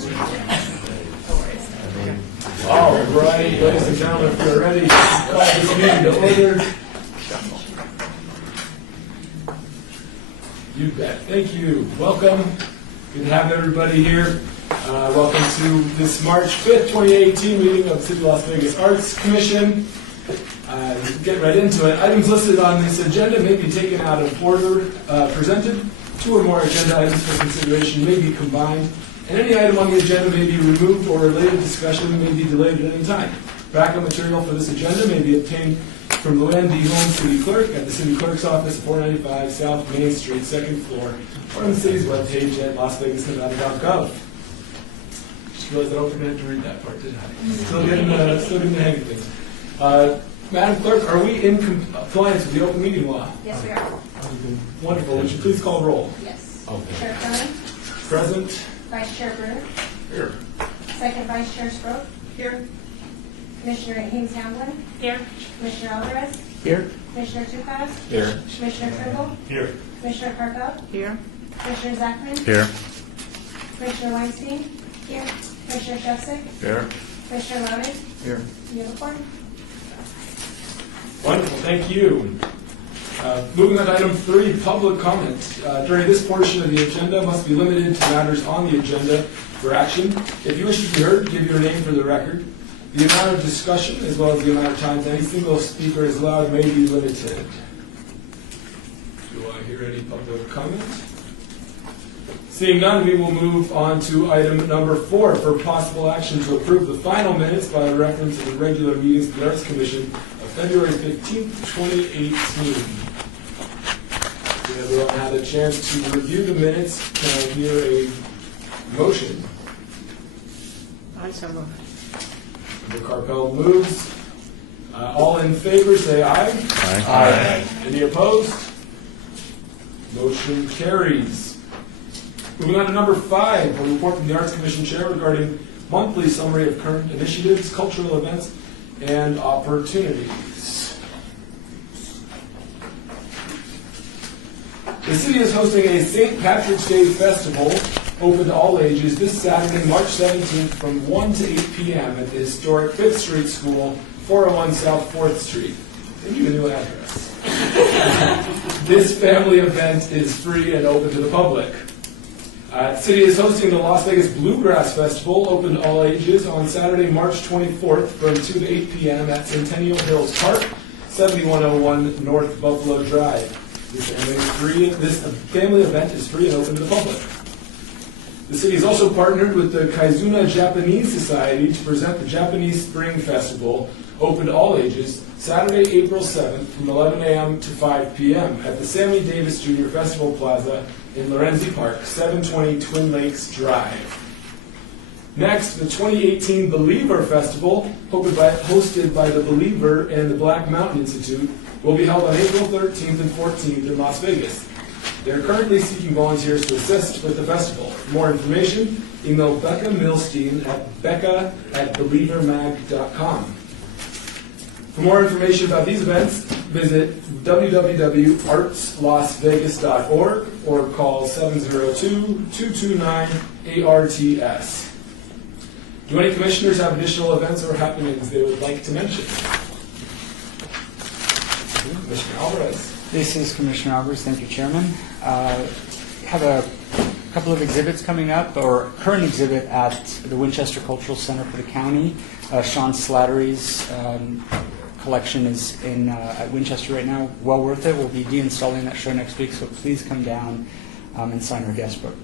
All right, ladies and gentlemen, if you're ready, call this meeting to order. You bet. Thank you. Welcome. Good to have everybody here. Welcome to this March 5th, 2018 meeting of the City of Las Vegas Arts Commission. Get right into it. Items listed on this agenda may be taken out of order, presented. Two or more agenda items for consideration may be combined, and any item on the agenda may be removed or related discussion may be delayed at any time. Backup material for this agenda may be obtained from Luann D. Holmes, City Clerk, at the City Clerk's office, 495 South Main Street, 2nd floor, or on the city's webpage at lasvegasnevada.gov. Just realized I don't forget to read that part, didn't I? Still getting the hang of things. Madam Clerk, are we in compliance with the open meeting law? Yes, we are. Wonderful. Would you please call roll? Yes. Okay. Chair Kelly. Present. Vice Chair Bruner. Here. Second Vice Chair Stroke. Here. Commissioner Haynes Hamlin. Here. Commissioner Alvarez. Here. Commissioner Tukas. Here. Commissioner Trimble. Here. Commissioner Carpel. Here. Commissioner Zachman. Here. Commissioner Weinstein. Here. Commissioner Shevsik. Here. Commissioner Loudon. Here. Unicorn. Wonderful. Thank you. Moving on to item 3, public comment. During this portion of the agenda must be limited to matters on the agenda for action. If you wish to be heard, give your name for the record. The amount of discussion, as well as the amount of time any single speaker is allowed, may be limited. Do I hear any public comment? Seeing none, we will move on to item number 4 for possible action to approve the final minutes by reference to the regular meetings of the Arts Commission of February 15th, 2018. Everyone had a chance to review the minutes. Can I hear a motion? I so move. The Carpel moves. All in favor, say aye. Aye. Aye. Any opposed? Motion carries. Moving on to number 5, a report from the Arts Commission Chair regarding monthly summary of current initiatives, cultural events, and opportunities. The city is hosting a St. Patrick's Day Festival, open to all ages, this Saturday, March 17th from 1 to 8 p.m. at the historic 5th Street School, 401 South 4th Street. They need a new address. This family event is free and open to the public. The city is hosting the Las Vegas Bluegrass Festival, open to all ages, on Saturday, March 24th from 2 to 8 p.m. at Centennial Hills Park, 7101 North Buffalo Drive. This family event is free and open to the public. The city is also partnered with the Kaizuna Japanese Society to present the Japanese Spring Festival, open to all ages, Saturday, April 7th from 11 a.m. to 5 p.m. at the Sammy Davis Jr. Festival Plaza in Lorenzi Park, 720 Twin Lakes Drive. Next, the 2018 Believer Festival, hosted by the Believer and the Black Mountain Institute, will be held on April 13th and 14th in Las Vegas. They are currently seeking volunteers to assist with the festival. For more information, email Becca Milstein at becca@believermag.com. For more information about these events, visit www.artslasvegas.org or call 702-229-ARTS. Do any commissioners have additional events or happenings they would like to mention? Commissioner Alvarez. This is Commissioner Alvarez. Thank you, Chairman. Have a couple of exhibits coming up, or current exhibit at the Winchester Cultural Center for the county. Sean Slattery's collection is at Winchester right now. Well worth it. We'll be deinstalling that show next week, so please come down and sign our guest book.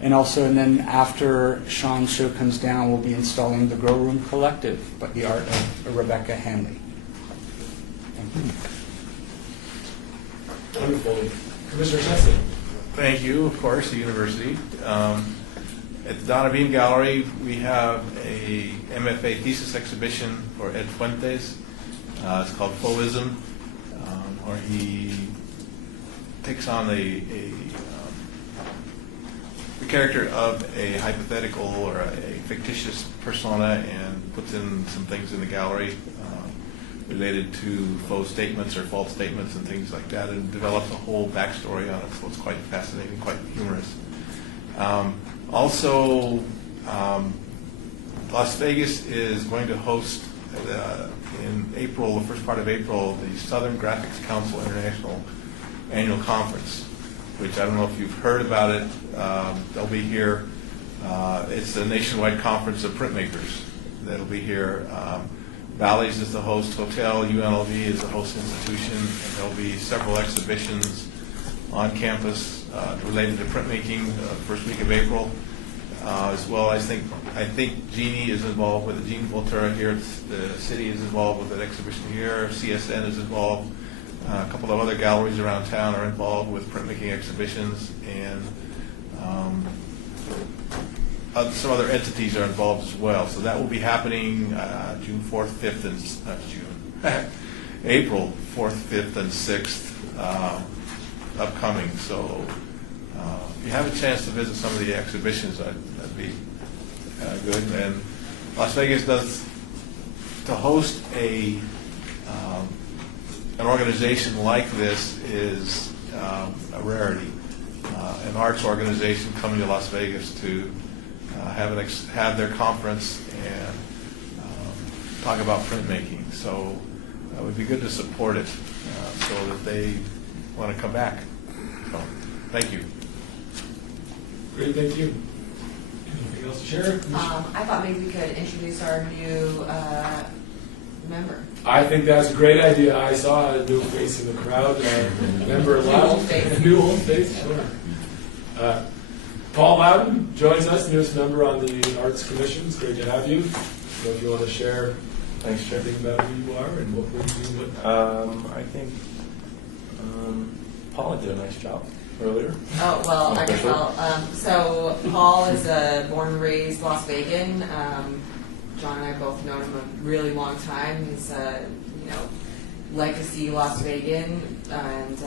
And then after Sean's show comes down, we'll be installing the Grow Room Collective, but the art of Rebecca Hanley. Thank you. Wonderful. Commissioner Tessin. Thank you, of course, the university. At the Donna Beam Gallery, we have a MFA thesis exhibition for Ed Fuentes. It's called Fauxism, where he takes on the character of a hypothetical or a fictitious persona and puts in some things in the gallery related to faux statements or false statements and things like that, and develops a whole backstory on it, so it's quite fascinating, quite humorous. Also, Las Vegas is going to host in April, the first part of April, the Southern Graphics Council International Annual Conference, which I don't know if you've heard about it. They'll be here. It's a nationwide conference of printmakers that'll be here. Bally's is the host hotel, UNLV is the host institution, and there'll be several exhibitions on campus related to printmaking first week of April. As well, I think Jeannie is involved with it. Jeannie Volterra here. The city is involved with an exhibition here. CSN is involved. A couple of other galleries around town are involved with printmaking exhibitions, and some other entities are involved as well. So that will be happening June 4th, 5th, and not June, April 4th, 5th, and 6th upcoming. So if you have a chance to visit some of the exhibitions, that'd be good. And Las Vegas does, to host an organization like this is a rarity. An arts organization coming to Las Vegas to have their conference and talk about printmaking. So it would be good to support it so that they want to come back. So, thank you. Great, thank you. Anything else to share? I thought maybe we could introduce our new member. I think that's a great idea. I saw a new face in the crowd. Member Loudon. New old face, sure. Paul Loudon joins us, newest member on the Arts Commission. It's great to have you. So if you want to share anything about who you are and what we're doing. I think Paula did a nice job earlier. Oh, well, I guess so Paul is a born and raised Las Vegan. John and I both known him a really long time. He's a, legacy Las Vegan, and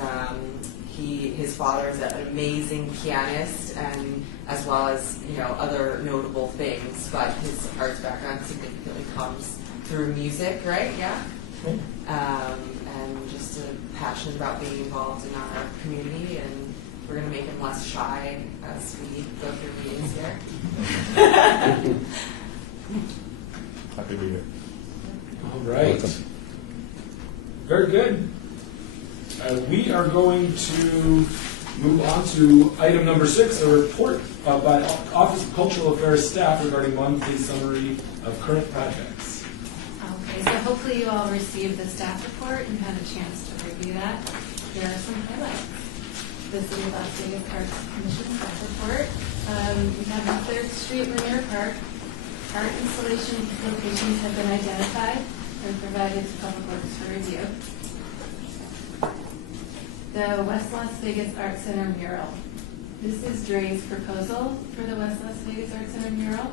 his father is an amazing pianist, and as well as other notable things. But his arts background significantly comes through music, right? Yeah. And just a passion about being involved in our community, and we're going to make him less shy as we go through meetings here. Happy to be here. All right. Welcome. Very good. We are going to move on to item number 6, a report by Office of Cultural Affairs staff regarding monthly summary of current projects. Okay, so hopefully you all received the staff report and had a chance to review that. Here are some highlights. The City of Las Vegas Arts Commission staff report. We have the 3rd Street Linear Park. Art installation locations have been identified and provided to Public Works for review. The West Las Vegas Art Center mural. This is Dre's proposal for the West Las Vegas Art Center mural.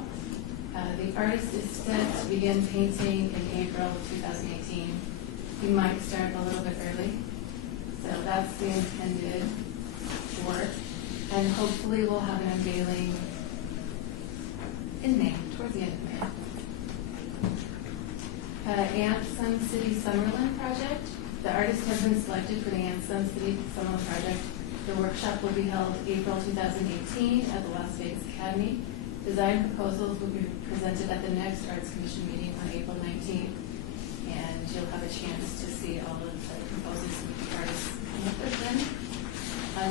The artist is set to begin painting in April 2018. He might start a little bit early. So that's the intended work. And hopefully we'll have an unveiling in May, towards the end of May. AMP Sun City Summerlin project. The artists have been selected for the AMP Sun City Summerlin project. The workshop will be held April 2018 at the Las Vegas Academy. Design proposals will be presented at the next Arts Commission meeting on April 19th. And you'll have a chance to see all of the proposals that the artists come up with then.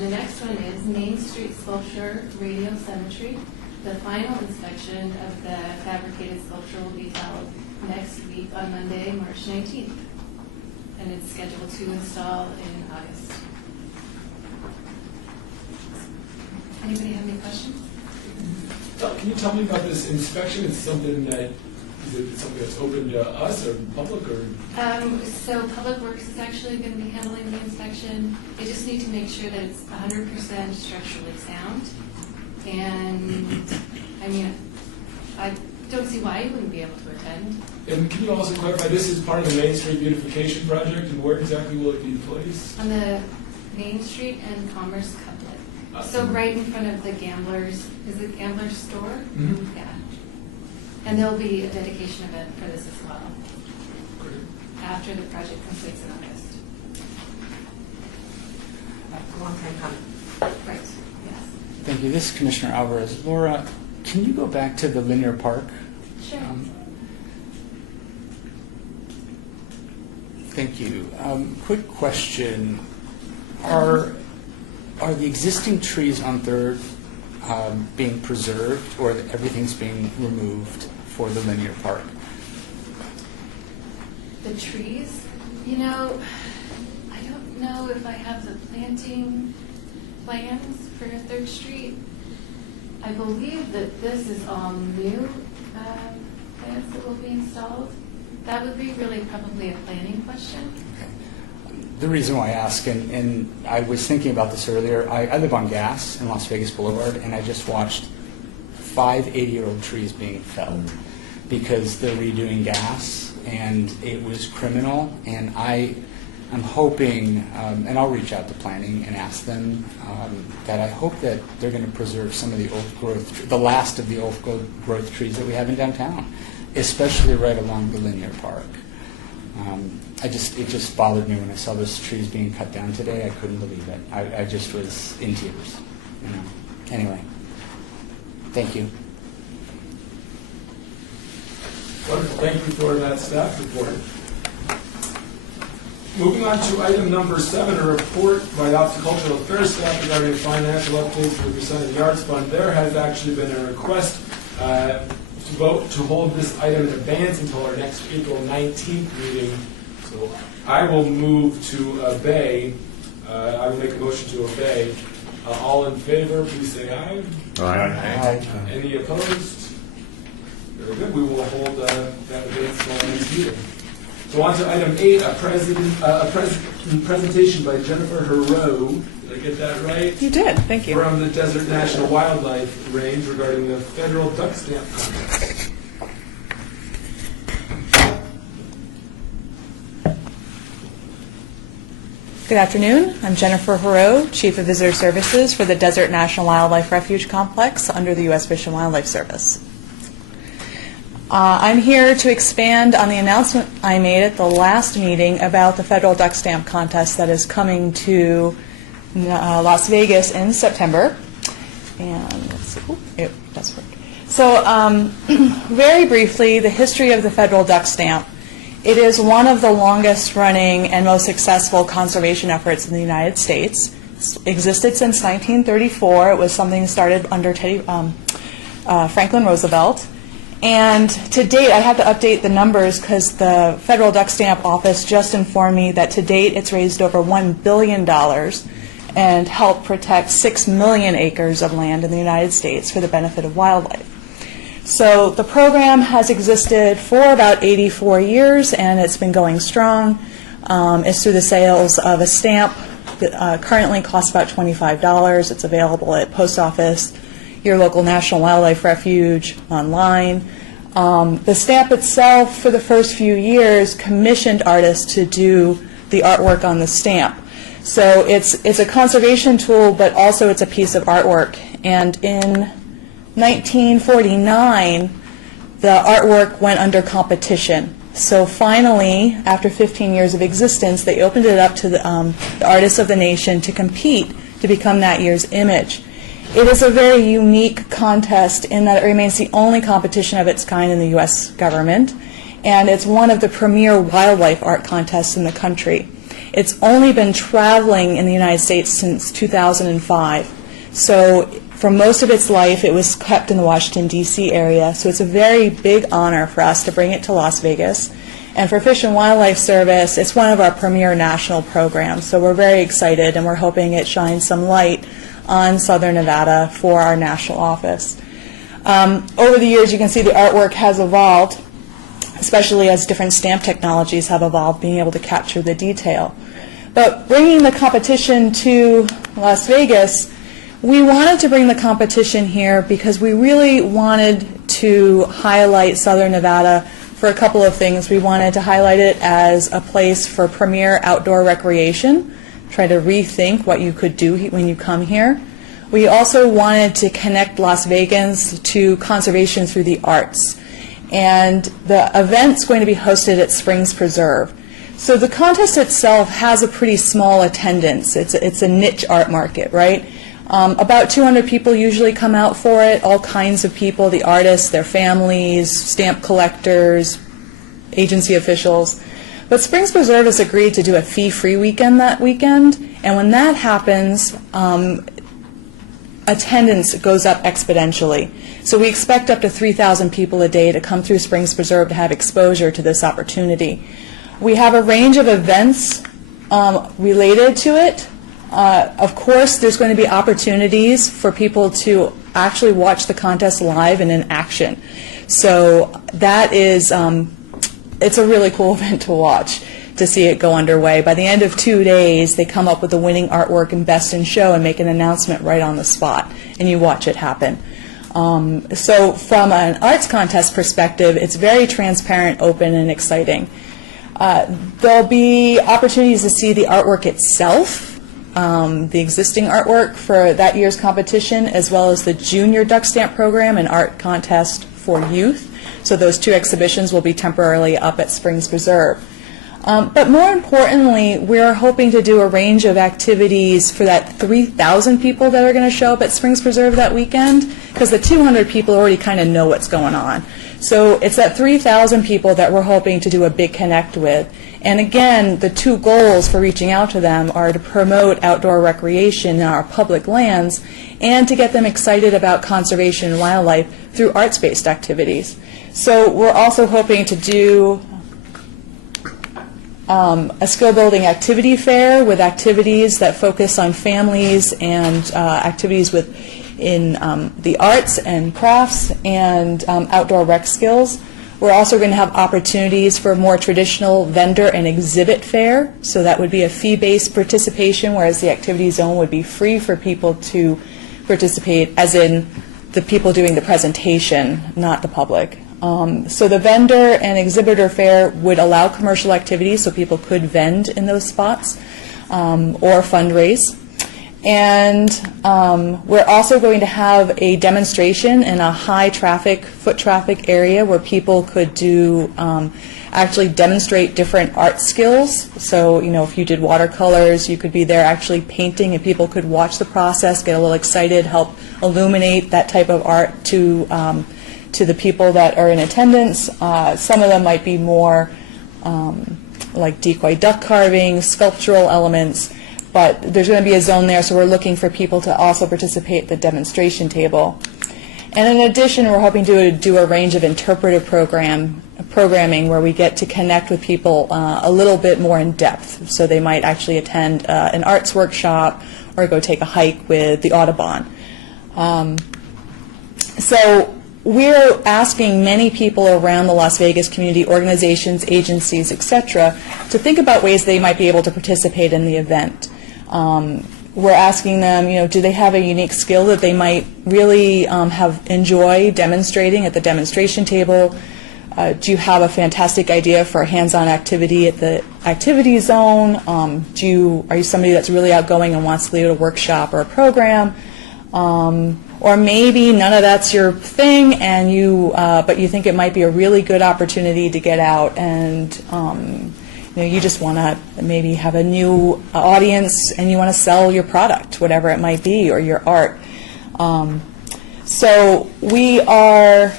The next one is Main Street Sculpture Radio Cemetery. The final inspection of the fabricated sculpture will be held next week on Monday, March 19th. And it's scheduled to install in August. Anybody have any questions? Can you tell me about this inspection? Is something that's open to us or public or? So Public Works is actually going to be handling the inspection. They just need to make sure that it's 100% structurally sound. And I don't see why you wouldn't be able to attend. And can you also clarify, this is part of the Main Street beautification project, and where exactly will it be placed? On the Main Street and Commerce Couplet. So right in front of the Gamblers, is it Gamblers store? Mm-hmm. Yeah. And there'll be a dedication event for this as well. Great. After the project completes in August. A long time coming. Right, yes. Thank you. This is Commissioner Alvarez. Laura, can you go back to the linear park? Sure. Thank you. Quick question. Are the existing trees on Third being preserved, or everything's being removed for the linear park? The trees, you know, I don't know if I have the planting plans for 3rd Street. I believe that this is all new plants that will be installed. That would be really probably a planning question. Okay. The reason why I ask, and I was thinking about this earlier, I live on Gas in Las Vegas Boulevard, and I just watched 5 80-year-old trees being felled because they're redoing Gas, and it was criminal. And I'm hoping, and I'll reach out to planning and ask them, that I hope that they're going to preserve some of the old growth, the last of the old growth trees that we have in downtown, especially right along the linear park. It just bothered me when I saw those trees being cut down today. I couldn't believe it. I just was in tears. You know. Anyway, thank you. Wonderful. Thank you for that staff report. Moving on to item number 7, a report by the Office of Cultural Affairs staff regarding financial updates for the Percent of the Arts Fund. There has actually been a request to vote to hold this item in advance until our next April 19th meeting. So I will move to obey. I will make a motion to obey. All in favor, please say aye. Aye. Any opposed? Very good. We will hold that advance until our next meeting. So on to item 8, a presentation by Jennifer Heroux. Did I get that right? You did, thank you. From the Desert National Wildlife Range regarding the federal duck stamp contest. Good afternoon. I'm Jennifer Heroux, Chief of Visitor Services for the Desert National Wildlife Refuge Complex under the U.S. Fish and Wildlife Service. I'm here to expand on the announcement I made at the last meeting about the federal duck stamp contest that is coming to Las Vegas in September. And let's see. Ooh, it does work. So very briefly, the history of the federal duck stamp. It is one of the longest running and most successful conservation efforts in the United States. It's existed since 1934. It was something started under Franklin Roosevelt. And to date, I have to update the numbers because the Federal Duck Stamp Office just informed me that to date it's raised over $1 billion and helped protect 6 million acres of land in the United States for the benefit of wildlife. So the program has existed for about 84 years and it's been going strong. It's through the sales of a stamp that currently costs about $25. It's available at post office, your local National Wildlife Refuge, online. The stamp itself, for the first few years, commissioned artists to do the artwork on the stamp. So it's a conservation tool, but also it's a piece of artwork. And in 1949, the artwork went under competition. So finally, after 15 years of existence, they opened it up to the artists of the nation to compete to become that year's image. It is a very unique contest in that it remains the only competition of its kind in the U.S. government, and it's one of the premier wildlife art contests in the country. It's only been traveling in the United States since 2005. So for most of its life, it was kept in the Washington, D.C. area, so it's a very big honor for us to bring it to Las Vegas. And for Fish and Wildlife Service, it's one of our premier national programs, so we're very excited, and we're hoping it shines some light on Southern Nevada for our national office. Over the years, you can see the artwork has evolved, especially as different stamp technologies have evolved, being able to capture the detail. But bringing the competition to Las Vegas, we wanted to bring the competition here because we really wanted to highlight Southern Nevada for a couple of things. We wanted to highlight it as a place for premier outdoor recreation, try to rethink what you could do when you come here. We also wanted to connect Las Vegans to conservation through the arts. And the event's going to be hosted at Springs Preserve. So the contest itself has a pretty small attendance. It's a niche art market, right? About 200 people usually come out for it, all kinds of people, the artists, their families, stamp collectors, agency officials. But Springs Preserve has agreed to do a fee-free weekend that weekend, and when that happens, attendance goes up exponentially. So we expect up to 3,000 people a day to come through Springs Preserve to have exposure to this opportunity. We have a range of events related to it. Of course, there's going to be opportunities for people to actually watch the contest live and in action. So that is, it's a really cool event to watch, to see it go underway. By the end of 2 days, they come up with the winning artwork and best in show and make an announcement right on the spot, and you watch it happen. So from an arts contest perspective, it's very transparent, open, and exciting. There'll be opportunities to see the artwork itself, the existing artwork for that year's competition, as well as the Junior Duck Stamp Program and Art Contest for Youth. So those two exhibitions will be temporarily up at Springs Preserve. But more importantly, we're hoping to do a range of activities for that 3,000 people that are going to show up at Springs Preserve that weekend, because the 200 people already kind of know what's going on. So it's that 3,000 people that we're hoping to do a big connect with. And again, the two goals for reaching out to them are to promote outdoor recreation in our public lands and to get them excited about conservation and wildlife through arts-based activities. So we're also hoping to do a skill-building activity fair with activities that focus on families and activities in the arts and crafts and outdoor rec skills. We're also going to have opportunities for more traditional vendor and exhibit fair, so that would be a fee-based participation, whereas the activity zone would be free for people to participate, as in the people doing the presentation, not the public. So the vendor and exhibitor fair would allow commercial activities, so people could vend in those spots or fundraise. And we're also going to have a demonstration in a high traffic, foot traffic area where people could do, actually demonstrate different art skills. So, you know, if you did watercolors, you could be there actually painting, and people could watch the process, get a little excited, help illuminate that type of art to the people that are in attendance. Some of them might be more like decoy duck carving, sculptural elements, but there's going to be a zone there, so we're looking for people to also participate at the demonstration table. And in addition, we're hoping to do a range of interpretive programming where we get to connect with people a little bit more in depth. So they might actually attend an arts workshop or go take a hike with the Audubon. So we're asking many people around the Las Vegas community, organizations, agencies, etc., to think about ways they might be able to participate in the event. We're asking them, you know, do they have a unique skill that they might really enjoy demonstrating at the demonstration table? Do you have a fantastic idea for a hands-on activity at the activity zone? Are you somebody that's really outgoing and wants to lead a workshop or a program? Or maybe none of that's your thing, and but you think it might be a really good opportunity to get out and you just want to maybe have a new audience and you want to sell your product, whatever it might be, or your art. So we are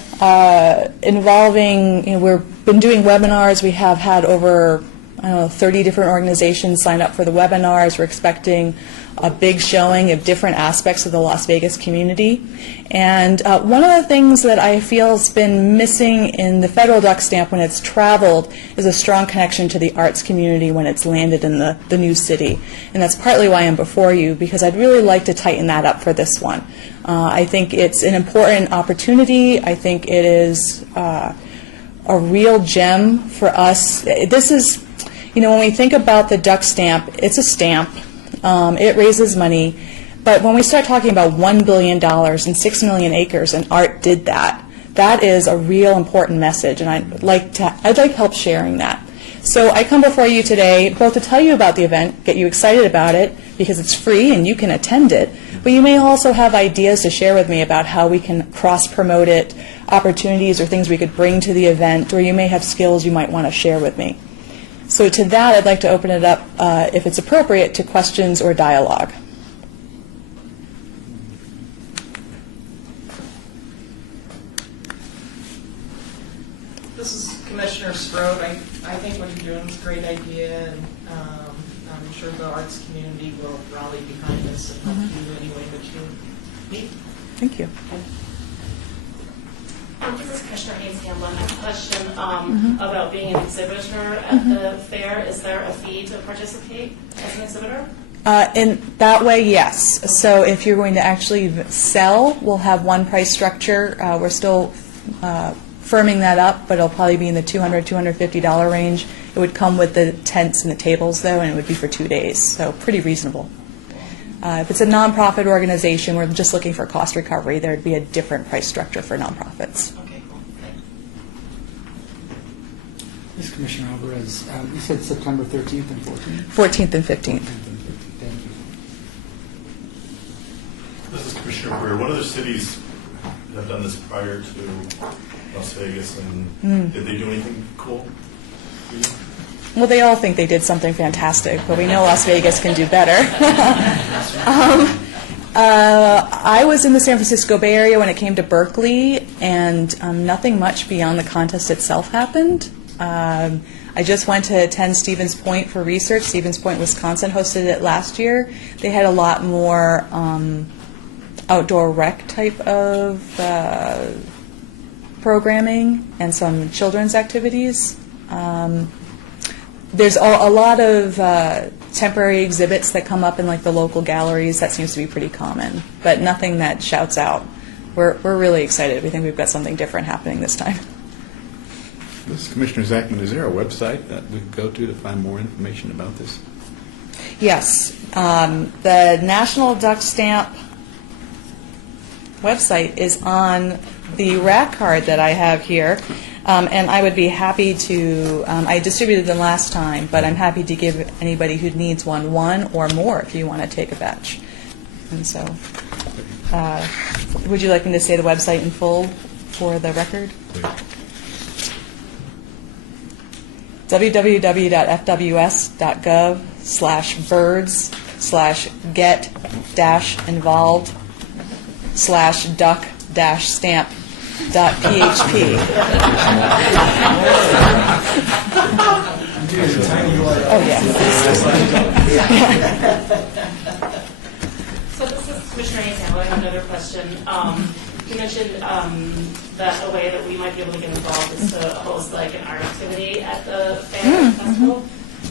involving, we've been doing webinars. We have had over 30 different organizations sign up for the webinars. We're expecting a big showing of different aspects of the Las Vegas community. And one of the things that I feel has been missing in the federal duck stamp when it's traveled is a strong connection to the arts community when it's landed in the new city. And that's partly why I'm before you, because I'd really like to tighten that up for this one. I think it's an important opportunity. I think it is a real gem for us. This is, when we think about the duck stamp, it's a stamp. It raises money, but when we start talking about $1 billion and 6 million acres, and art did that, that is a real important message, and I'd like help sharing that. So I come before you today both to tell you about the event, get you excited about it, because it's free and you can attend it, but you may also have ideas to share with me about how we can cross-promote it, opportunities or things we could bring to the event, or you may have skills you might want to share with me. So to that, I'd like to open it up, if it's appropriate, to questions or dialogue. This is Commissioner Strode. I think what you're doing is a great idea, and I'm sure the arts community will rally behind this and help you any way that you need. Thank you. This is Commissioner Haynes Hamlin. I have a question about being an exhibitor at the fair. Is there a fee to participate as an exhibitor? In that way, yes. So if you're going to actually sell, we'll have one price structure. We're still firming that up, but it'll probably be in the $200, $250 range. It would come with the tents and the tables, though, and it would be for 2 days, so pretty reasonable. If it's a nonprofit organization, we're just looking for cost recovery. There'd be a different price structure for nonprofits. Okay, cool. Thanks. Yes, Commissioner Alvarez, you said September 13th and 14th? 14th and 15th. Thank you. This is Commissioner Brewer. What other cities have done this prior to Las Vegas, and did they do anything cool for you? Well, they all think they did something fantastic, but we know Las Vegas can do better. I was in the San Francisco Bay Area when it came to Berkeley, and nothing much beyond the contest itself happened. I just went to attend Stevens Point for research. Stevens Point, Wisconsin hosted it last year. They had a lot more outdoor rec type of programming and some children's activities. There's a lot of temporary exhibits that come up in like the local galleries. That seems to be pretty common, but nothing that shouts out. We're really excited. We think we've got something different happening this time. This is Commissioner Zachman. Is there a website that we could go to find more information about this? Yes. The National Duck Stamp website is on the rack card that I have here. And I would be happy to, I distributed them last time, but I'm happy to give anybody who needs one or more if you want to take a batch. And so, would you like me to say the website in full for the record? www.fws.gov/birds/get-involved/duck-stamp.php. Oh, yeah. So this is Commissioner Haynes Hamlin. I have another question. You mentioned that a way that we might be able to get involved is to host like an art activity at the fair festival.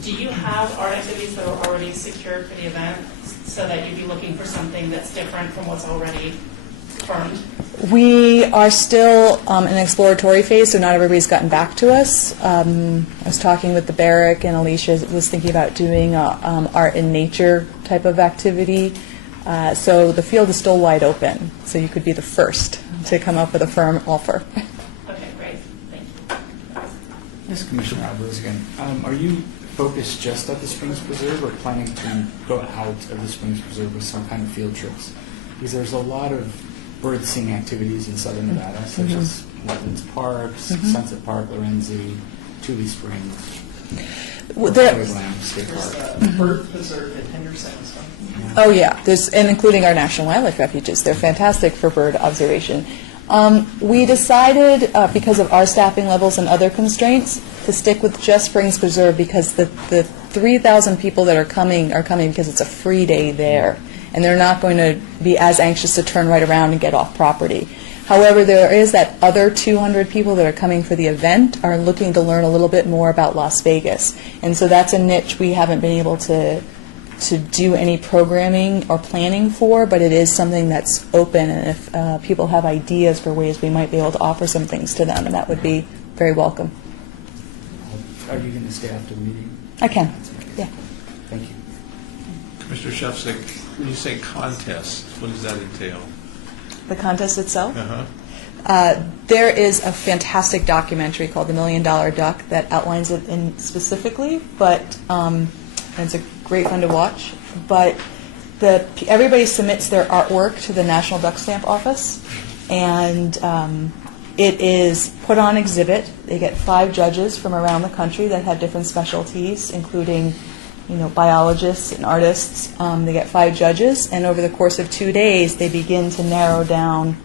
Do you have art activities that are already secured for the event so that you'd be looking for something that's different from what's already firmed? We are still in an exploratory phase, so not everybody's gotten back to us. I was talking with the Barrick, and Alicia was thinking about doing a art in nature type of activity. So the field is still wide open, so you could be the first to come up with a firm offer. Okay, great. Thank you. Yes, Commissioner Alvarez again. Are you focused just at the Springs Preserve or planning to go out of the Springs Preserve with some kind of field trips? Because there's a lot of bird seeing activities in southern Nevada, such as Woodlands Park, Sunset Park, Lorenzi, Tule Springs, State Park. Bird Preserve at Henderson. Oh yeah, and including our National Wildlife Refuges. They're fantastic for bird observation. We decided, because of our staffing levels and other constraints, to stick with just Springs Preserve because the 3,000 people that are coming because it's a free day there, and they're not going to be as anxious to turn right around and get off property. However, there is that other 200 people that are coming for the event are looking to learn a little bit more about Las Vegas, and so that's a niche we haven't been able to do any programming or planning for, but it is something that's open, and if people have ideas for ways we might be able to offer some things to them, and that would be very welcome. Are you going to stay after the meeting? I can, yeah. Thank you. Commissioner Shefczyk, when you say contest, what does that entail? The contest itself? Uh-huh. There is a fantastic documentary called The $1 Million Duck that outlines it specifically, but it's a great fun to watch. But everybody submits their artwork to the National Duck Stamp Office, and it is put on exhibit. They get 5 judges from around the country that have different specialties, including biologists and artists. They get 5 judges, and over the course of 2 days, they begin to narrow down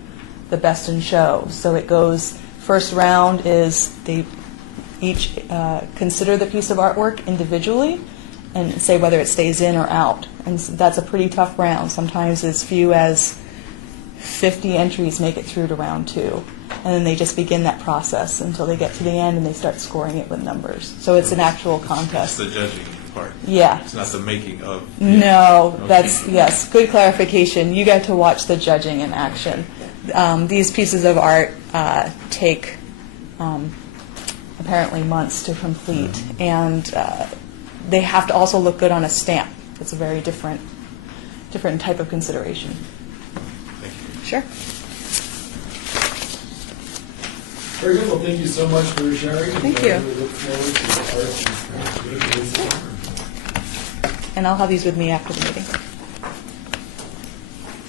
the best in show. So it goes First round is they each consider the piece of artwork individually and say whether it stays in or out. And that's a pretty tough round. Sometimes as few as 50 entries make it through to round 2. And then they just begin that process until they get to the end and they start scoring it with numbers. So it's an actual contest. It's the judging part. Yeah. It's not the making of. No, Okay. that's, yes, good clarification. You get to watch the judging in action. These pieces of art take apparently months to complete, and they have to also look good on a stamp. It's a very different type of consideration. Thank you. Sure. Very good. Well, thank you so much for sharing. Thank you. We look forward to the arts and crafts week this summer. And I'll have these with me after the meeting.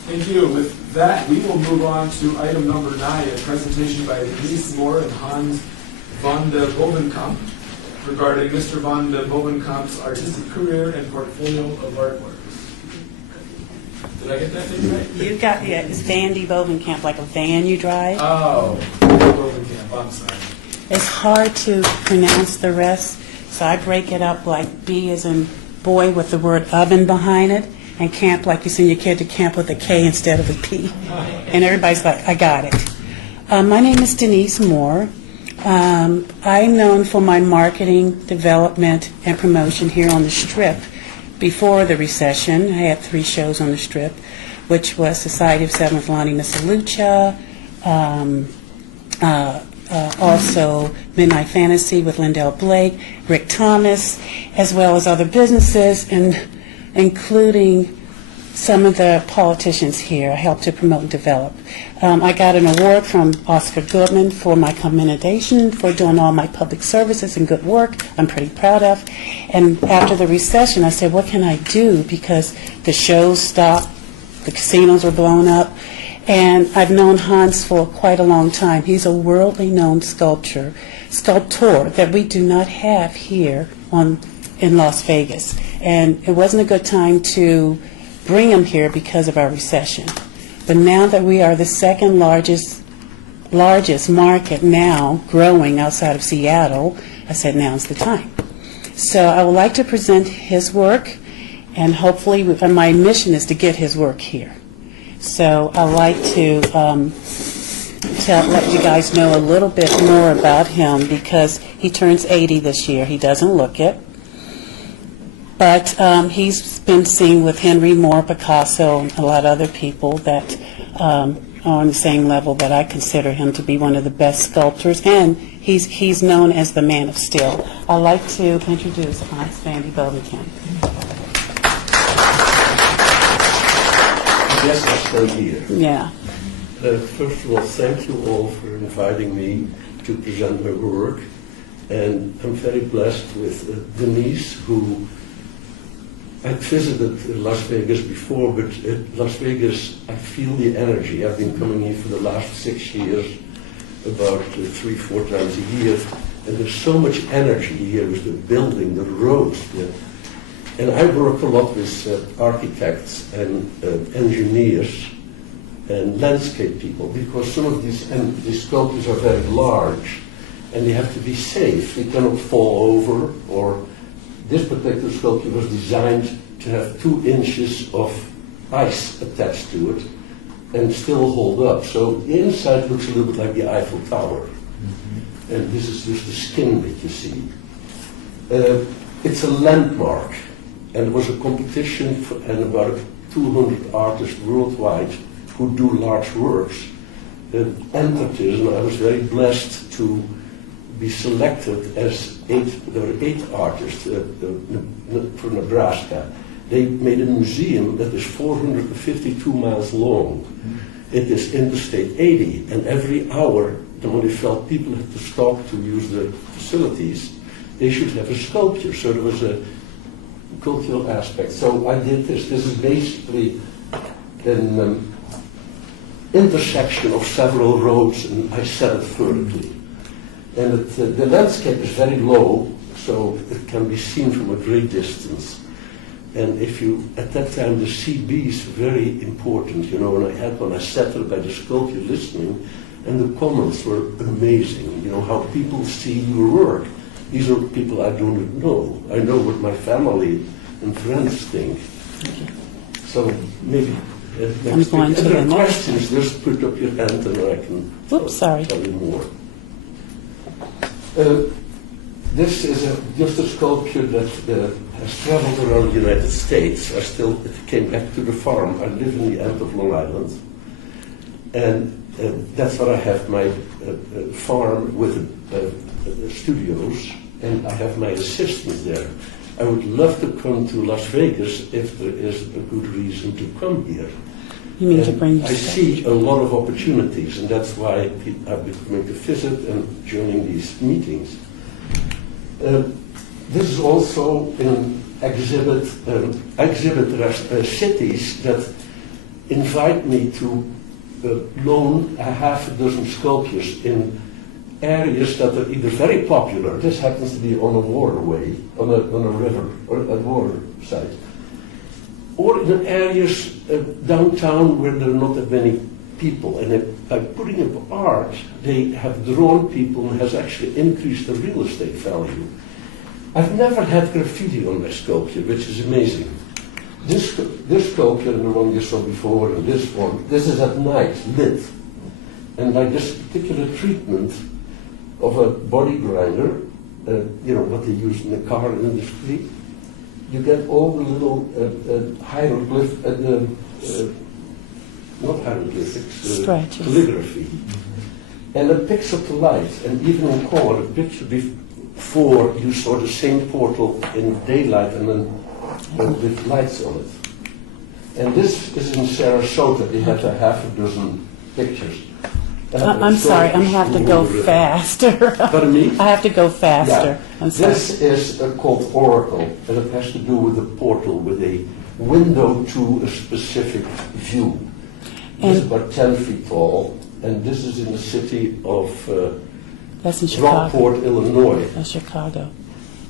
Thank you. With that, we will move on to item number 9, a presentation by Denise Moore and Hans van de Bovenkamp regarding Mr. van de Bovenkamp's artistic career and portfolio of artworks. Did I get that thing right? You got it's Vandy Bovenkamp, like a van you drive. Oh, Bovenkamp. I'm sorry. It's hard to pronounce the rest, so I break it up like B as in boy with the word oven behind it, and camp like you send your kid to camp with a K instead of a P. And everybody's like, I got it. My name is Denise Moore. I'm known for my marketing, development, and promotion here on the Strip. Before the recession, I had 3 shows on the Strip, which was Society of Seventh Lonnie Missalucha, also Midnight Fantasy with Lindell Blake, Rick Thomas, as well as other businesses, and including some of the politicians here I helped to promote and develop. I got an award from Oscar Goodman for my commendation for doing all my public services and good work I'm pretty proud of. And after the recession, I said, what can I do? Because the shows stopped, the casinos were blown up, and I've known Hans for quite a long time. He's a worldly known sculptor that we do not have here in Las Vegas. And it wasn't a good time to bring him here because of our recession. But now that we are the second largest market now growing outside of Seattle, I said now's the time. So I would like to present his work, and hopefully my mission is to get his work here. So I'd like to let you guys know a little bit more about him because he turns 80 this year. He doesn't look it. But he's been seen with Henry Moore, Picasso, and a lot of other people that are on the same level that I consider him to be one of the best sculptors, and he's known as the man of steel. I'd like to introduce Hans Vandy Bovenkamp. Yes, I stand here. Yeah. First of all, thank you all for inviting me to present my work, and I'm very blessed with Denise, who I'd visited Las Vegas before, but at Las Vegas, I feel the energy. I've been coming here for the last 6 years, about 3-4 times a year, and there's so much energy here with the building, the roads. And I work a lot with architects and engineers and landscape people, because some of these sculptures are very large, and they have to be safe. They cannot fall over, or this particular sculpture was designed to have 2 inches of ice attached to it and still hold up. So the inside looks a little bit like the Eiffel Tower. Mm-hmm. And this is just the skin that you see. It's a landmark, and it was a competition and about 200 artists worldwide who do large works entered this, and I was very blessed to be selected as there were 8 artists from Nebraska. They made a museum that is 452 miles long. It is Interstate 80, and every hour, when they felt people had to stop to use the facilities, they should have a sculpture. So there was a cultural aspect. So I did this. This is basically an intersection of several roads, and I set it vertically. And the landscape is very low, so it can be seen from a great distance. And at that time, the CB is very important. When I sat there by the sculpture listening, And the comments were amazing, you know, how people see your work. These are people I do not know. I know what my family and friends think. So maybe I'm going to if there the are next questions, just put up your hand and I can tell you more. This is just a sculpture that has traveled around the United States. It came back to the farm. I live in the end of Long Island. And that's where I have my farm with studios, and I have my assistant there. I would love to come to Las Vegas if there is a good reason to come here. You mean to bring I see a lot of opportunities, and that's why I've been coming to visit and joining these meetings. This is also an exhibit. I exhibit cities that invite me to loan a half a dozen sculptures in areas that are either very popular. This happens to be on a waterway, on a river or a water site, or in areas downtown where there are not that many people. And by putting up art, they have drawn people and has actually increased the real estate value. I've never had graffiti on my sculpture, which is amazing. This sculpture and the one you saw before and this one, this is at night, lit. And like this particular treatment of a body grinder, you know, what they use in the car industry, you get all the little hieroglyph, not hieroglyphics, calligraphy. And it picks up the light, and even in color, a picture before you saw the same portal in daylight and then with lights on it. And this is in Sarasota. They had a half a dozen pictures. I'm sorry, I'm going to have to go faster. Pardon me? I have to go faster. Yeah. I'm sorry. This is called Oracle, and it has to do with a portal, with a window to a specific view. This is about 10 feet tall, and this is in the city of That's in Chicago. Rockport, Illinois. That's Chicago.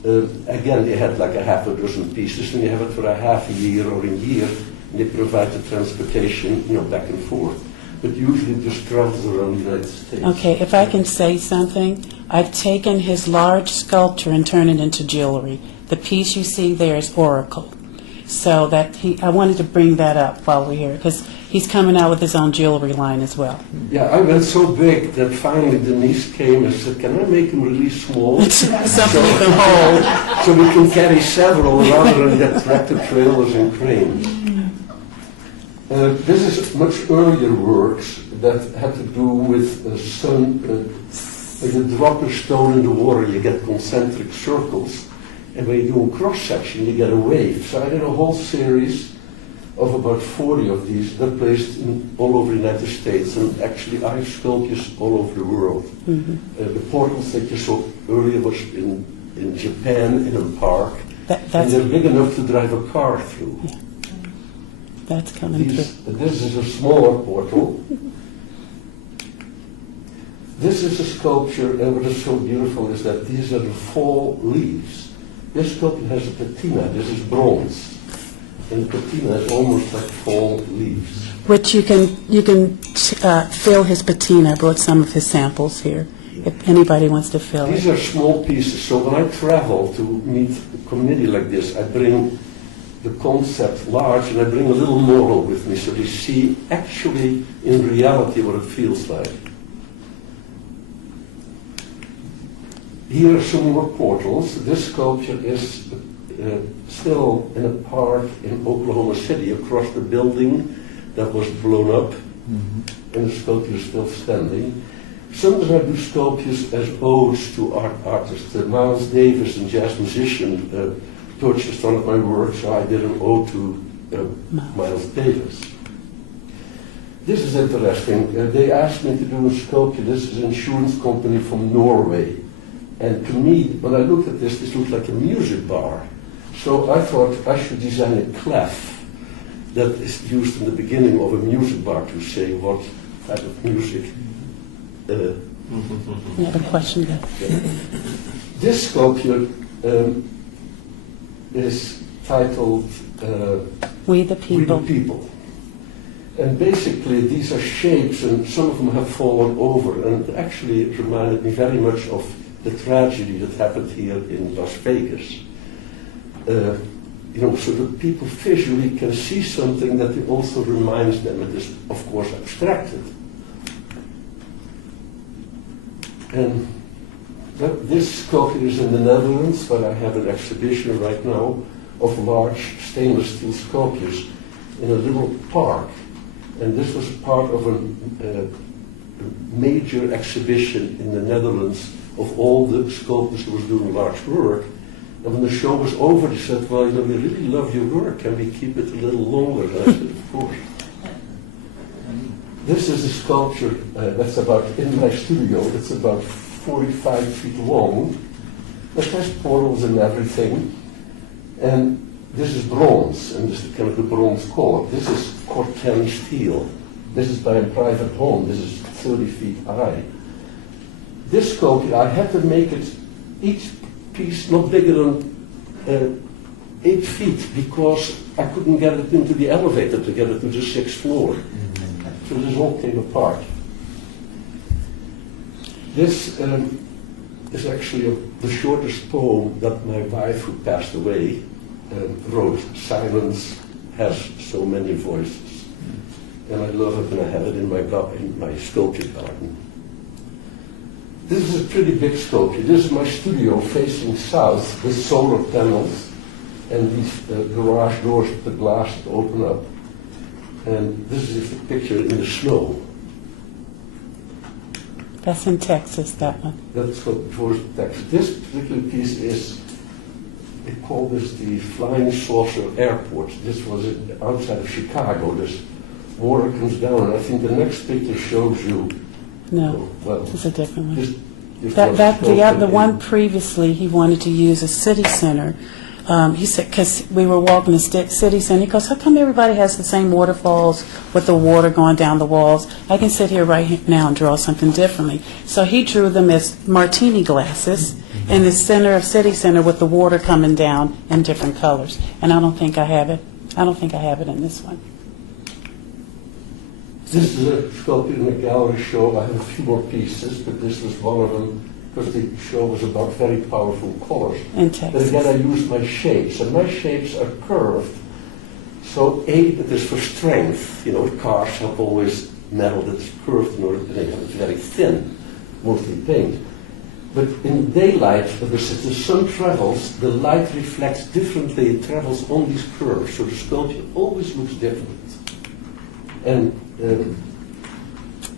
Again, they had like a half a dozen pieces, and you have it for a half a year or a year, and they provide the transportation, you know, back and forth. But usually it just travels around the United States. Okay, if I can say something, I've taken his large sculpture and turned it into jewelry. The piece you see there is Oracle. So that I wanted to bring that up while we're here, because he's coming out with his own jewelry line as well. Yeah, I went so big that finally Denise came and said, "Can I make them really small? Something you can hold. So we can carry several rather than get tractor trailers and cranes." This is much earlier works that had to do with sun. When you drop a stone in the water, you get concentric circles. And when you do a cross-section, you get a wave. So I did a whole series of about 40 of these. They're placed all over the United States, and actually I have sculptures all over the world. Mm-hmm. The portals that you saw earlier was in Japan, in a park. That's and they're big enough to drive a car through. Yeah. That's coming through. This is a smaller portal. This is a sculpture, and what is so beautiful is that these are the fall leaves. This sculpture has a patina. This is bronze, and the patina is almost like fall leaves. Which you can fill his patina. I brought some of his samples here. If anybody wants to fill These it. are small pieces. So when I travel to meet a committee like this, I bring the concept large, and I bring a little model with me, so they see actually in reality what it feels like. Here are some more portals. This sculpture is still in a park in Oklahoma City, across the building that was blown up, and the sculpture is still standing. Sometimes I do sculptures as odes to artists. Miles Davis, a jazz musician, purchased one of my works, so I did an ode to Miles Davis. This is interesting. They asked me to do a sculpture. This is an insurance company from Norway. And to me, when I looked at this looked like a music bar. So I thought I should design a clef that is used in the beginning of a music bar to say what type of music. You have a question there? This sculpture is titled We the People. We the People. And basically, these are shapes, and some of them have fallen over. And actually, it reminded me very much of the tragedy that happened here in Las Vegas. So that people visually can see something that it also reminds them. It is, of course, abstracted. And this sculpture is in the Netherlands, but I have an exhibition right now of large stainless steel sculptures in a little park. And this was part of a major exhibition in the Netherlands of all the sculptors who was doing large work. And when the show was over, they said, well, we really love your work. Can we keep it a little longer? And I said, of course. This is a sculpture that's about, in my studio, it's about 45 feet long. It has portals and everything. And this is bronze, and this is kind of the bronze color. This is Corten steel. This is by a private home. This is 30 feet high. This sculpture, I had to make it each piece not bigger than 8 feet because I couldn't get it into the elevator to get it to the 6th floor. So this all came apart. This is actually the shortest poem that my wife, who passed away, wrote. Silence has so many voices. And I love it, and I have it in my sculpture garden. This is a pretty big sculpture. This is my studio facing south with solar panels and these garage doors with the glass that open up. And this is a picture in the snow. That's in Texas, that one. That's what George, Texas. This particular piece is, they call this the Flying Saucer Airport. This was outside of Chicago. This water comes down, and I think the next picture shows you. No, well, this is a different one. This The one previously, he wanted to use a city center. He said, because we were walking the city center, he goes, how come everybody has the same waterfalls with the water going down the walls? I can sit here right now and draw something differently. So he drew them as martini glasses in the center of city center with the water coming down in different colors. And I don't think I have it. I don't think I have it in this one. This is a sculpture in the gallery show. I have a few more pieces, but this was one of them because the show was about very powerful colors. In Texas. But again, I used my shapes, and my shapes are curved. So it is for strength. Cars have always metal that's curved in order to make it very thin, mostly paint. But in daylight, as the sun travels, the light reflects differently. It travels on these curves, so the sculpture always looks different. And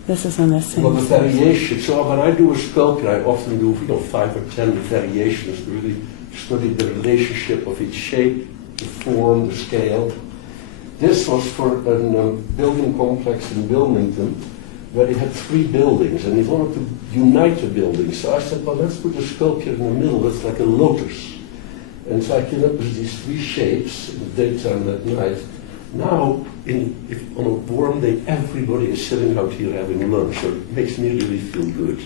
this is in this same. Well, the variation. So when I do a sculpture, I often do 5 or 10 variations to really study the relationship of each shape, the form, the scale. This was for a building complex in Wilmington where they had 3 buildings, and they wanted to unite the buildings. So I said, well, let's put a sculpture in the middle that's like a lotus. And so I came up with these 3 shapes in the daytime and at night. Now, on a warm day, everybody is sitting out here having lunch, so it makes me really feel good.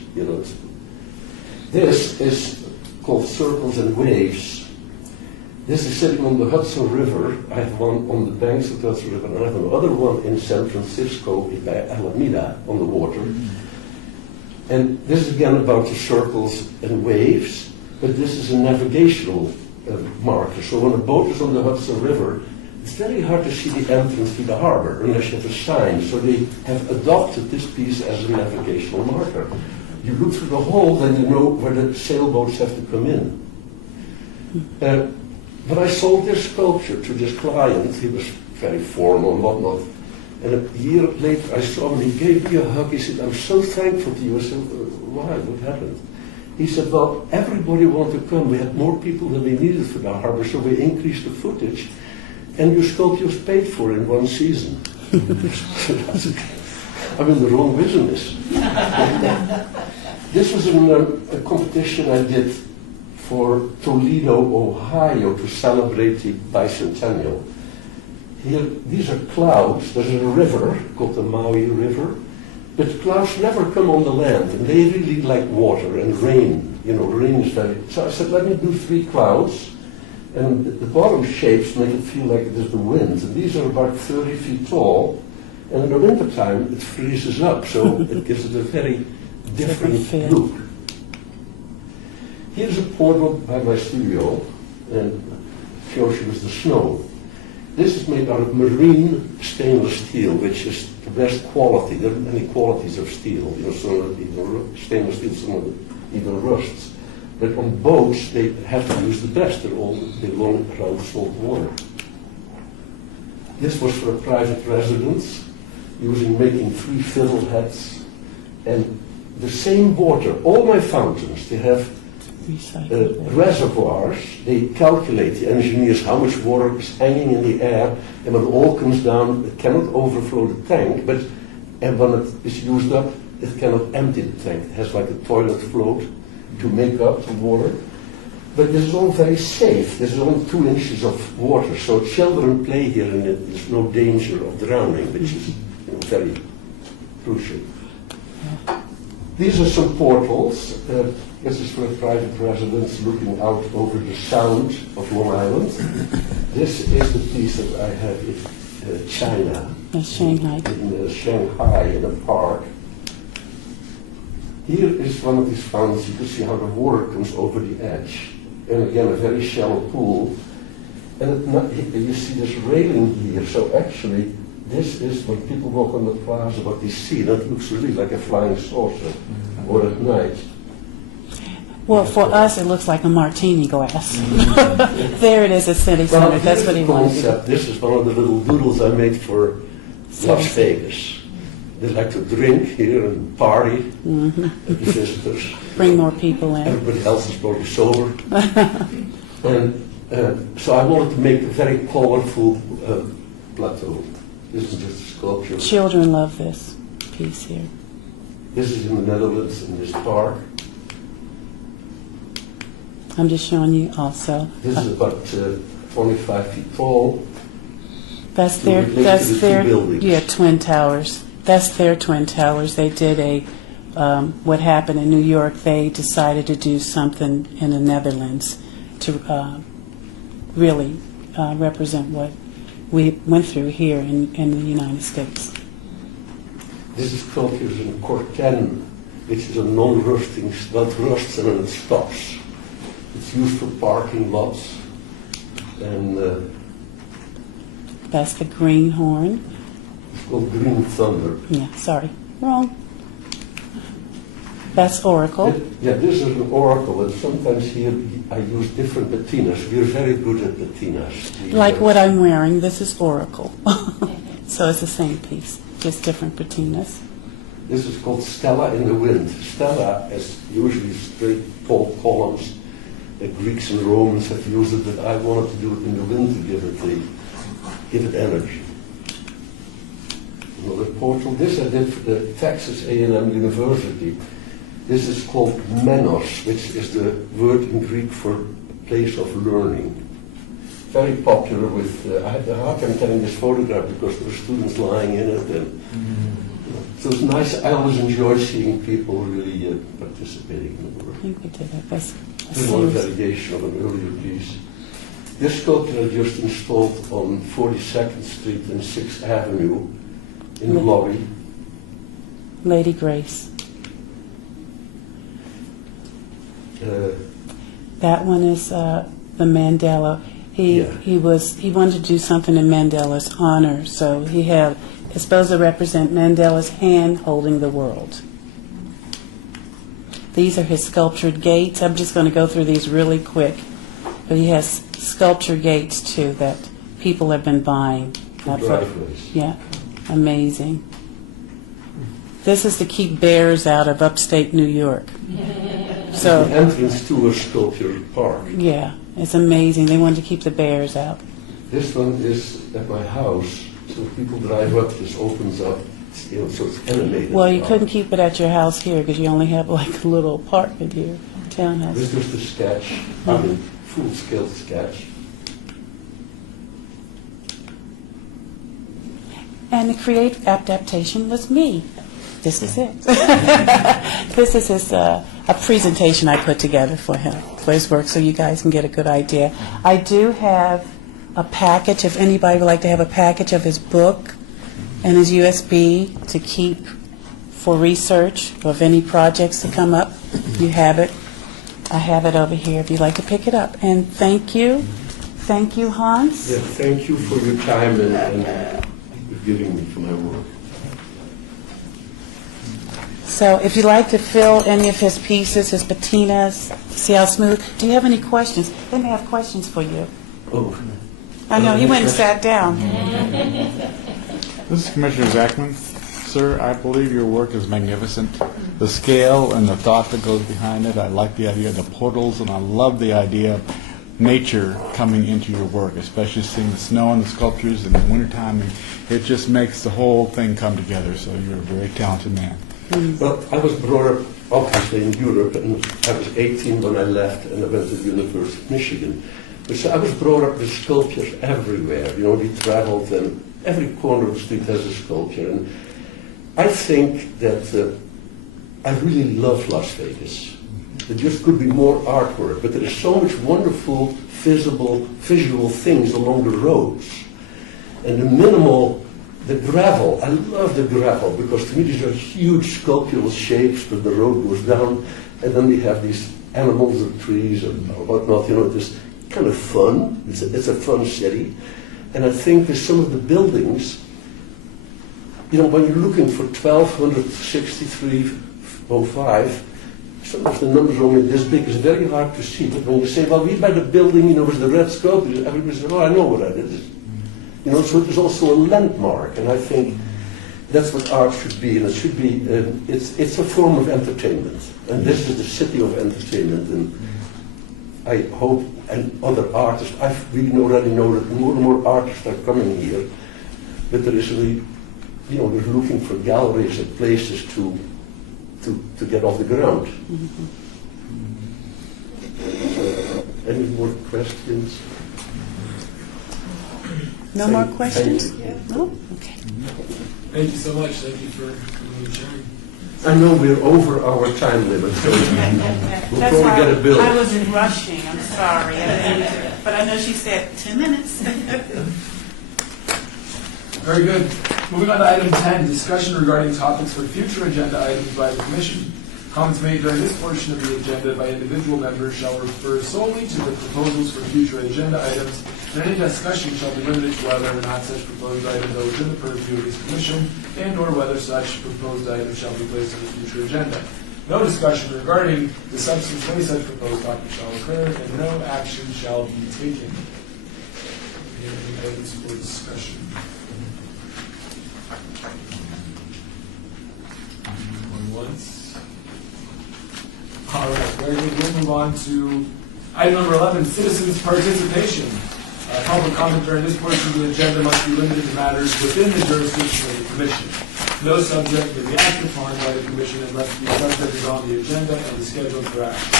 This is called Circles and Waves. This is sitting on the Hudson River. I have one on the banks of the Hudson River, and I have another one in San Francisco by Alameda on the water. And this is again about the circles and waves, but this is a navigational marker. So when a boat is on the Hudson River, it's very hard to see the entrance to the harbor unless you have a sign. So they have adopted this piece as a navigational marker. You look through the hole, then you know where the sailboats have to come in. But I sold this sculpture to this client. He was very formal and whatnot. And a year later, I saw him. He gave me a hug. He said, "I'm so thankful to you." I said, "Why? What happened?" He said, "Well, everybody wanted to come. We had more people than we needed for the harbor, so we increased the footage. And your sculpture was paid for in one season." I'm in the wrong business. This was a competition I did for Toledo, Ohio, to celebrate the bicentennial. Here, these are clouds. There's a river called the Maui River, but clouds never come on the land, and they really like water and rain. Rain is very. So I said, let me do 3 clouds. And the bottom shapes make it feel like there's the wind. And these are about 30 feet tall. And in the wintertime, it freezes up, so it gives it a very different feel. look. Here's a portal by my studio, and it shows you the snow. This is made out of marine stainless steel, which is the best quality. There are many qualities of steel. You know, some of it even stainless steel, some of it even rusts. But on boats, they have to use the best. They belong around salt water. This was for a private residence, making 3 fiddleheads, and the same water. All my fountains, they have reservoirs. They calculate, the engineers, how much water is hanging in the air, and when it all comes down, it cannot overflow the tank, and when it is used up, it cannot empty the tank. It has like a toilet float to make up the water. But this is all very safe. This is only 2 inches of water, so children play here and there's no danger of drowning, which is very crucial. These are some portals. This is for a private residence looking out over the Sound of Long Island. This is the piece that I have in China. Shanghai. In Shanghai, in a park. Here is one of these fountains. You can see how the water comes over the edge. And again, a very shallow pool. And you see this railing here. So actually, this is when people walk on the plaza, what they see. That looks really like a flying saucer. Or at night. Well, for us, it looks like a martini glass. There it is at City Center. That's what he wanted. This is one of the little doodles I made for Las Vegas. They like to drink here and party, the visitors. Bring more people in. Everybody else is probably sober. And so I wanted to make a very colorful plateau. This is just a sculpture. Children love this piece here. This is in the Netherlands, in this park. I'm just showing you also. This is about 25 feet tall. That's their Twin Towers. That's their Twin Towers. They did what happened in New York. They decided to do something in the Netherlands to really represent what we went through here in the United States. This is sculptures in Corten, which is a non-rusting, that rusts and then it stops. It's used for parking lots. And that's the greenhorn. It's called Green Thunder. Yeah, sorry, wrong. That's Oracle. This is an Oracle, and sometimes here I use different patinas. We're very good at patinas. Like what I'm wearing, this is Oracle. So it's the same piece, just different patinas. This is called Stella in the Wind. Stella is usually straight, tall columns. The Greeks and Romans have used it, but I wanted to do it in the wind to give it energy. Another portal. This I did for the Texas A&M University. This is called Menos, which is the word in Greek for place of learning. Very popular with, I had a hard time getting this photograph because there were students lying in it. And, so it's nice. I always enjoy seeing people really participating in the work. I think we did it. That's this is one variation of an earlier piece. This sculpture I just installed on 42nd Street and 6th Avenue in the lobby. Lady Grace. That one is the Mandela. He wanted to do something in Mandela's honor, so it's supposed to represent Mandela's hand holding the world. These are his sculptured gates. I'm just going to go through these really quick, but he has sculpture gates too that people have been buying. Yeah, amazing. This is to keep bears out of upstate New York. So the entrance to a sculptured park. Yeah, it's amazing. They wanted to keep the bears out. This one is at my house, so people drive up, this opens up, so it's animated. Well, you couldn't keep it at your house here because you only have like a little apartment here, townhouse. This was the sketch, I mean, full-scale sketch. And the creative adaptation was me. This is it. This is a presentation I put together for him, for his work, so you guys can get a good idea. I do have a package, if anybody would like to have a package of his book, and his USB to keep for research of any projects that come up. You have it. I have it over here if you'd like to pick it up. And thank you. Thank you, Hans. Yeah, thank you for your time and giving me for my work. So if you'd like to fill any of his pieces, his patinas, see how smooth. Do you have any questions? They may have questions for you. Oh. I know, he went and sat down. This is Commissioner Zachman. Sir, I believe your work is magnificent. The scale and the thought that goes behind it, I like the idea of the portals, and I love the idea of nature coming into your work, especially seeing the snow and the sculptures in the wintertime. And it just makes the whole thing come together, so you're a very talented man. Well, I was brought up, obviously, in Europe, and I was 18 when I left, and I went to the University of Michigan. But so I was brought up with sculptures everywhere. You know, we traveled, and every corner of the street has a sculpture. And I think that I really love Las Vegas. There just could be more artwork, but there is so much wonderful, visual things along the roads. And the gravel, I love the gravel, because to me these are huge sculptural shapes where the road goes down, and then we have these animals or trees or whatnot, you know, it's kind of fun. It's a fun city. And I think with some of the buildings, you know, when you're looking for 1263.05, some of the numbers are only this big. It's very hard to see. But when you say, well, we by the building, you know, with the red sculpture, everybody says, oh, I know what that is. You know, so it is also a landmark. And I think that's what art should be. And it should be, it's a form of entertainment. And this is the city of entertainment. And I hope, and other artists, I really already know that more and more artists are coming here. But there is really, you know, they're looking for galleries and places to get off the ground. Any more questions? No more questions? No? Okay. Thank you so much. Thank you for coming and sharing. I know we're over our time limit, so we'll probably get a bill. I was rushing, I'm sorry. But I know she said 2 minutes. Very good. Moving on to item 10, discussion regarding topics for future agenda items by the Commission. Comments made during this portion of the agenda by individual members shall refer solely to the proposals for future agenda items, and any discussion shall be limited to whether or not such proposed item are within the purview of this Commission, and or whether such proposed item shall be placed on the future agenda. No discussion regarding the substance of any such proposed topic shall occur, and no action shall be taken. Any items for discussion? Once. All right, very good. We'll move on to item number 11, citizens' participation. Public comment during this portion of the agenda must be limited to matters within the jurisdiction of the Commission. No subject may be acted upon by the Commission unless the subject is on the agenda and is scheduled for action.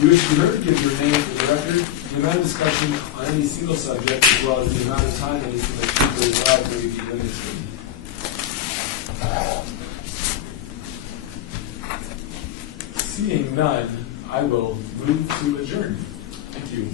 You wish to be heard, give your name for the record. The amount of discussion on any single subject, as well as the amount of time any single speaker is allowed, may be limited. Seeing none, I will move to adjourn. Thank you.